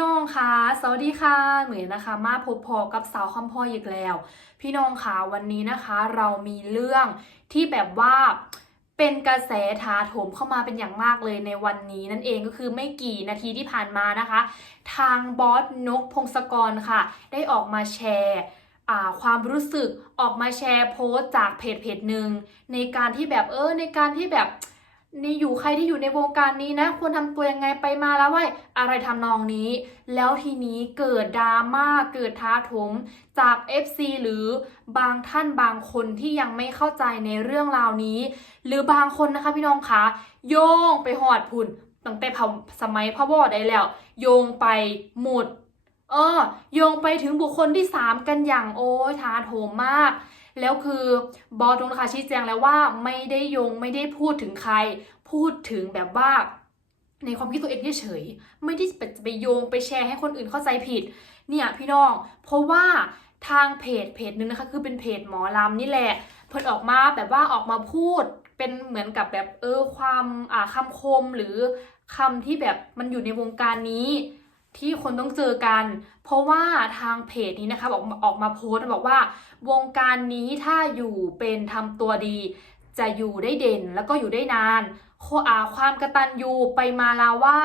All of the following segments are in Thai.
น้องคะสวัสดีค่ะ เหมือนนะคะ มาพบพอกับสาวคำพ่ออีกแล้ว พี่น้องคะวันนี้นะคะ เรามีเรื่องที่แบบว่าเป็นกระแสถาโถมเข้ามาเป็นอย่างมากเลยในวันนี้นั่นเองก็คือไม่กี่นาทีที่ผ่านมานะคะ ทางบอสนกพงศกรค่ะ ได้ออกมาแชร์ความรู้สึกออกมาแชร์โพสต์จากเพจเพจหนึ่งในการที่แบบเออในการที่แบบ นี่อยู่ใครที่อยู่ในวงการนี้นะ ควรทำตัวยังไงไปมาแล้วว่าอะไรทำนองนี้ แล้วทีนี้เกิดดราม่าเกิดท้าโถมจาก FC หรือบางท่านบางคนที่ยังไม่เข้าใจในเรื่องราวนี้ หรือบางคนนะคะพี่น้องคะโยงไปหอดพุ่นตั้งแต่สมัยพ่อวอได้แล้ว โยงไปหมดเออโยงไปถึงบุคคลที่ 3 กันอย่างโอ้ยท้าโถมมาก แล้วคือบอสตรงนะคะชี้แจงแล้วว่าไม่ได้โยงไม่ได้พูดถึงใคร พูดถึงแบบว่าในความคิดตัวเองเฉยๆไม่ได้จะไปโยงไปแชร์ให้คนอื่นเข้าใจผิด เนี่ยพี่น้อง เพราะว่าทางเพจเพจหนึงนะคะ คือเป็นเพจหมอลำนี่แหละ เพิ่นออกมาแบบว่าออกมาพูดเป็นเหมือนกับแบบเออความอ่าคำคมหรือคำที่แบบมันอยู่ในวงการนี้ ที่คนต้องเจอกัน เพราะว่าทางเพจนี้นะคะออกออกมาโพสต์บอกว่า วงการนี้ถ้าอยู่เป็นทำตัวดี จะอยู่ได้เด่นแล้วก็อยู่ได้นานโคอาความกระตันยูไปมาลาไหว้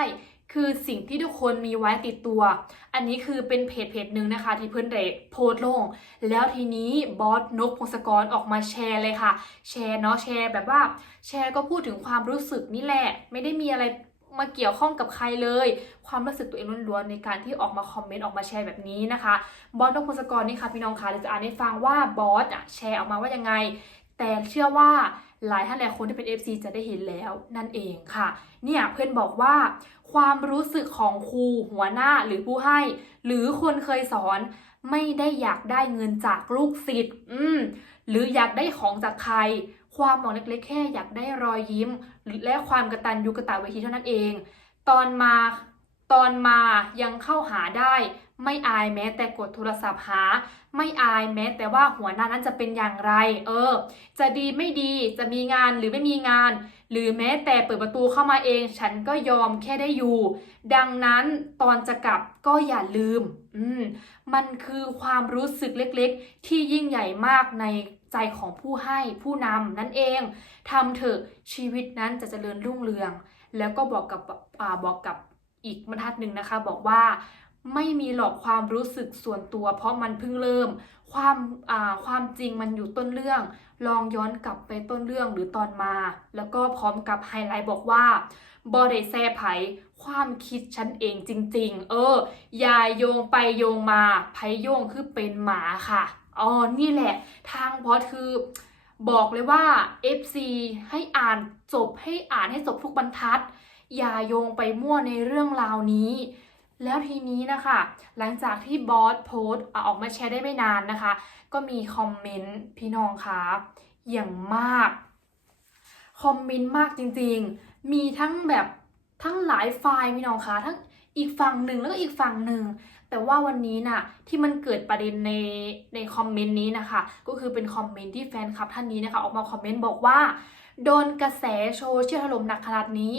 คือสิ่งที่ทุกคนมีไว้ติดตัว อันนี้คือเป็นเพจเพจหนึ่งนะคะ ที่เพื่อนได้โพสต์ลง แล้วทีนี้บอสนกพงศกรออกมาแชร์เลยค่ะ แชร์เนาะแชร์แบบว่า แชร์ก็พูดถึงความรู้สึกนี่แหละ ไม่ได้มีอะไร มาเกี่ยวข้องกับใครเลย ความรู้สึกตัวเองล้วนๆในการที่ออกมาคอมเมนต์ออกมาแชร์แบบนี้นะคะ บอสนกพงศกรนี่ค่ะพี่น้องคะเดี๋ยวจะอ่านให้ฟังว่าบอสอะแชร์ออกมาว่ายังไง แต่เชื่อว่าหลายท่านหลายคนที่เป็น FC จะได้เห็นแล้วนั่นเองค่ะ เนี่ยเพื่อนบอกว่า ความรู้สึกของครูหัวหน้าหรือผู้ให้ หรือคนเคยสอนไม่ได้อยากได้เงินจากลูกศิษย์อืมหรืออยากได้ของจากใคร ความหวังเล็กๆ แค่อยากได้รอยยิ้ม และความกระตันยูกระตะเวทีเท่านั้นเอง ตอนมาตอนมายังเข้าหาได้ ไม่อายแม้แต่กดโทรศัพท์หา ไม่อายแม้แต่ว่าหัวหน้านั้นจะเป็นอย่างไร เออ จะดีไม่ดีจะมีงานหรือไม่มีงาน หรือแม้แต่เปิดประตูเข้ามาเอง ฉันก็ยอมแค่ได้อยู่ ดังนั้นตอนจะกลับก็อย่าลืมอืมมันคือความรู้สึกเล็กๆ ที่ยิ่งใหญ่มากในใจของผู้ให้ผู้นำนั่นเองทำเถอะชีวิตนั้นจะเจริญรุ่งเรือง แล้วก็บอกกับอ่าบอกกับอีกบรรทัดหนึ่งนะคะ บอกว่า ไม่มีหรอกความรู้สึกส่วนตัว เพราะมันเพิ่งเริ่ม ความความจริงมันอยู่ต้นเรื่อง ลองย้อนกลับไปต้นเรื่องหรือตอนมา แล้วก็พร้อมกับไฮไลท์บอกว่าบอได้แซ่ไผความคิดฉันเองจริง ๆ เอออย่าโยงไปโยงมาไผโยงคือเป็นหมาค่ะอ๋อนี่แหละ ทางบอคือบอกเลยว่า FC ให้อ่านจบให้อ่านให้จบทุกบรรทัด อย่าโยงไปมั่วในเรื่องราวนี้ แล้วทีนี้นะคะ หลังจากที่บอสโพสออกมาแชร์ได้ไม่นานนะคะ ก็มีคอมเมนต์พี่น้องคะอย่างมาก คอมเมนต์มากจริงๆ มีทั้งแบบทั้งหลายไฟล์พี่น้องคะทั้งอีกฝั่งหนึ่งแล้วก็อีกฝั่งหนึ่ง แต่ว่าวันนี้น่ะที่มันเกิดประเด็นในในคอมเมนต์นี้นะคะ ก็คือเป็นคอมเมนต์ที่แฟนคลับท่านนี้นะคะ ออกมาคอมเมนต์บอกว่า โดนกระแสโซเชียลถล่มหนักขนาดนี้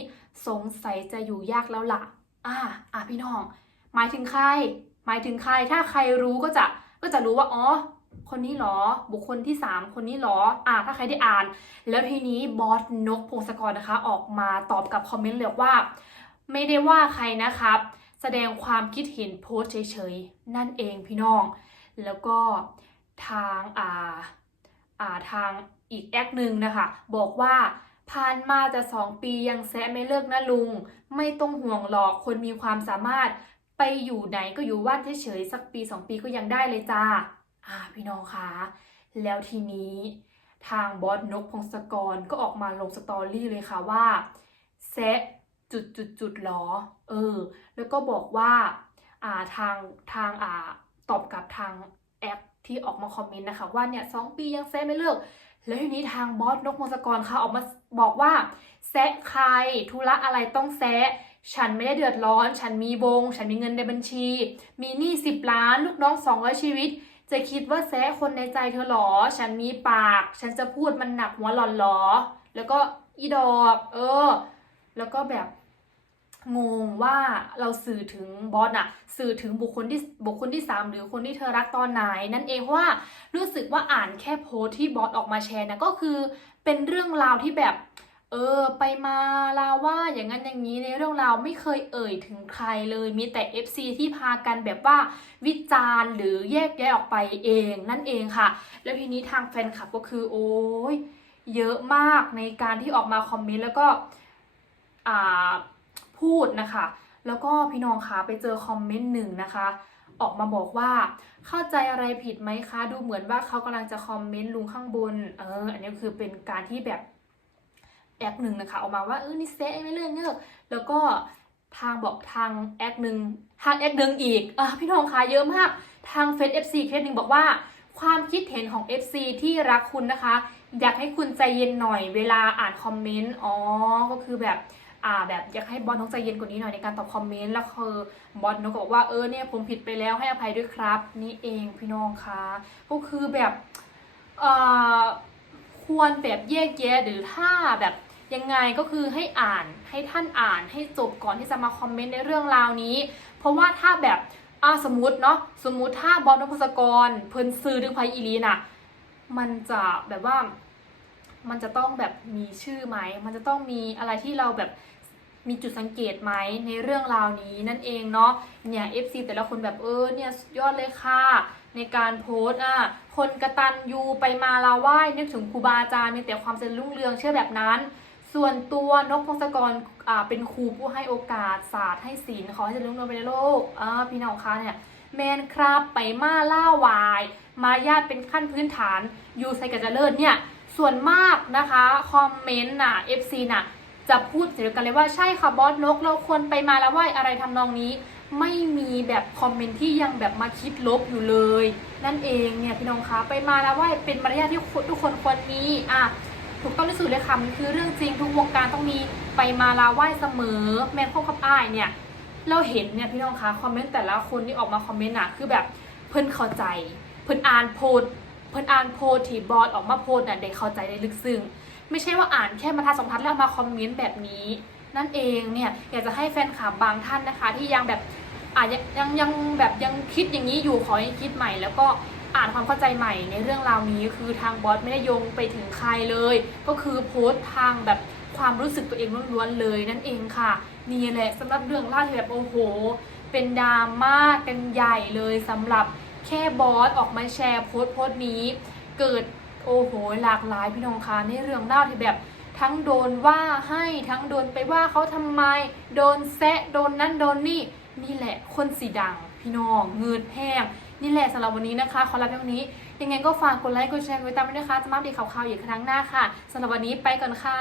สงสัยจะอยู่ยากแล้วล่ะ อ่าอ่าพี่น้อง หมายถึงใคร หมายถึงใคร ถ้าใครรู้ก็จะก็จะรู้ว่าอ๋อคนนี้หรอ บุคคลที่ 3 คนนี้หรอ อ่าถ้าใครได้อ่าน แล้วทีนี้บอสนกพงศกรนะคะ ออกมาตอบกับคอมเมนต์เลยว่า ไม่ได้ว่าใครนะครับ แสดงความคิดเห็นโพสเฉยๆ นั่นเองพี่น้อง แล้วก็ทางอ่าอ่าทางอีกแอคหนึ่งนะคะ บอกว่า ผ่านมาจะสองปียังแซะไม่เลิกนะลุง ไม่ต้องห่วงหรอกคนมีความสามารถ ไปอยู่ไหนก็อยู่ว่านเฉยๆสักปีสองปีก็ยังได้เลยจ้า อ่าพี่น้องคะแล้วทีนี้ ทางบอสนกพงศกรก็ออกมาลงสตอรี่เลยค่ะว่าแซะจุดจุดจุดๆๆหรอ เออ แล้วก็บอกว่าอ่าทางทางอ่าตอบกับทางแอปที่ออกมาคอมเมนต์นะคะว่าเนี่ยสองปียังแซะไม่เลิก แล้วทีนี้ทางบอสนกพงศกรค่ะออกมาบอกว่าแซะใครธุระอะไรต้องแซะฉันไม่ได้เดือดร้อน ฉันมีวง ฉันมีเงินในบัญชี มีหนี้สิบล้าน ลูกน้องสองร้อยชีวิต จะคิดว่าแซะคนในใจเธอหรอ ฉันมีปาก ฉันจะพูดมันหนักหัวหลอนหรอ แล้วก็อีดอก เออ แล้วก็แบบ งงว่าเราสื่อถึงบอสอะสื่อถึงบุคคลที่บุคคลที่สามหรือคนที่เธอรักตอนไหน นั่นเองเพราะว่ารู้สึกว่าอ่านแค่โพสที่บอสออกมาแชร์นะก็คือเป็นเรื่องราวที่แบบเออไปมาลาว่าอย่างนั้นอย่างนี้ในเรื่องราวไม่เคยเอ่ยถึงใครเลยมีแต่ FC ที่พากันแบบว่าวิจารณ์หรือแยกแยะออกไปเองนั่นเองค่ะ แล้วทีนี้ทางแฟนคลับก็คือโอ้ยเยอะมากในการที่ออกมาคอมเมนต์แล้วก็อ่า พูดนะคะ แล้วก็พี่น้องคะไปเจอคอมเมนต์หนึ่งนะคะ ออกมาบอกว่าเข้าใจอะไรผิดไหมคะ ดูเหมือนว่าเขากำลังจะคอมเมนต์ลุงข้างบนเอออันนี้คือเป็นการที่แบบแอคหนึ่งนะคะออกมาว่าเออนี่เซ่ไม่เลื่อนเงอแล้วก็ทางบอกทางแอคหนึ่งทางแอคหนึ่งอีกอพี่น้องคะเยอะมากทางเฟซ FC เคสหนึ่งบอกว่าความคิดเห็นของ FC ที่รักคุณนะคะ อยากให้คุณใจเย็นหน่อยเวลาอ่านคอมเมนต์ อ๋อ ก็คือแบบ อ่าแบบอยากให้บอลน้องใจเย็นกว่านี้หน่อยในการตอบคอมเมนต์แล้วคือบอลน้องก็บอกว่าเออเนี่ยผมผิดไปแล้วให้อภัยด้วยครับ นี่เองพี่น้องคะก็คือแบบเอ่อควรแบบแยกแยะหรือถ้าแบบยังไงก็คือให้อ่านให้ท่านอ่านให้จบก่อนที่จะมาคอมเมนต์ในเรื่องราวนี้ เพราะว่าถ้าแบบอ่าสมมติเนาะสมมุติถ้าบอลนพศกรเพิ่นซื้อดึงไพอีลีน่ะมันจะแบบว่ามันจะต้องแบบมีชื่อไหม มันจะต้องมีอะไรที่เราแบบ มีจุดสังเกตไหมในเรื่องราวนี้นั่นเองเนาะเนี่ย FC แต่ละคนแบบเออเนี่ยยอดเลยค่ะ ในการโพสต์อะคนกระตันยูไปมาลาไหว้นึกถึงครูบาอาจารย์มีแต่ความเจริญรุ่งเรืองเชื่อแบบนั้น ส่วนตัวนกพงศกรอ่าเป็นครูผู้ให้โอกาสศาสตร์ให้ศีลขอให้เจริญรุ่งเรืองไปในโลกอ่าพี่น้องคะเนี่ยแมนครับไปมาล่าวาย มายาทเป็นขั้นพื้นฐานยูไซกับเจริญเนี่ยส่วนมากนะคะ คอมเมนต์น่ะ FC น่ะ จะพูดเดียกันเลยว่าใช่ค่ะบอสนก เราควรไปมาแล้วไหวอะไรทำนองนี้ ไม่มีแบบคอมเมนต์ที่ยังแบบมาคิดลบอยู่เลย นั่นเองเนี่ยพี่น้องคะไปมาแล้วไหวเป็นมารยาทที่ทุกคนควรมีอะถูกต้องที่สุดเลยค่ะมันคือเรื่องจริงทุกวงการต้องมีไปมาลาไหวเสมอ แมนพ่อคับอ้ายเนี่ยเราเห็นเนี่ยพี่น้องคะคอมเมนต์แต่ละคนที่ออกมาคอมเมนต์อะคือแบบเพิ่นเข้าใจ เพิ่นอ่านโพสเพิ่นอ่านโพสที่บอสออกมาโพสน่ะได้เข้าใจได้ลึกซึ้ง ไม่ใช่ว่าอ่านแค่มาทาสองทัดแล้วมาคอมเมนต์แบบนี้ นั่นเองเนี่ยอยากจะให้แฟนคลับบางท่านนะคะ ที่ยังแบบอะยังยังยังแบบยังคิดอย่างนี้อยู่ขอให้คิดใหม่ แล้วก็อ่านความเข้าใจใหม่ในเรื่องราวนี้คือทางบอสไม่ได้โยงไปถึงใครเลย ก็คือโพสต์ทางแบบความรู้สึกตัวเองล้วนๆเลยนั่นเองค่ะ นี่แหละสำหรับเรื่องล่าวที่แบบโอ้โห เป็นดราม่ากันใหญ่เลยสำหรับแค่บอสออกมาแชร์โพสต์โพสต์นี้ เกิด โอ้โหหลากหลายพี่น้องคะในเรื่องเล่าที่แบบทั้งโดนว่าให้ทั้งโดนไปว่าเขาทำไม โดนแซะโดนนั่นโดนนี่ นี่แหละคนสีดัง พี่น้องเงินแห้งนี่แหละสำหรับวันนี้นะคะขอลาเพียงนี้ ยังไงก็ฝากกดไลค์กดแชร์กดติดตามด้วยนะคะจะมาอัปเดตข่าวๆอีกครั้งหน้าค่ะสำหรับวันนี้ไปก่อนค่ะ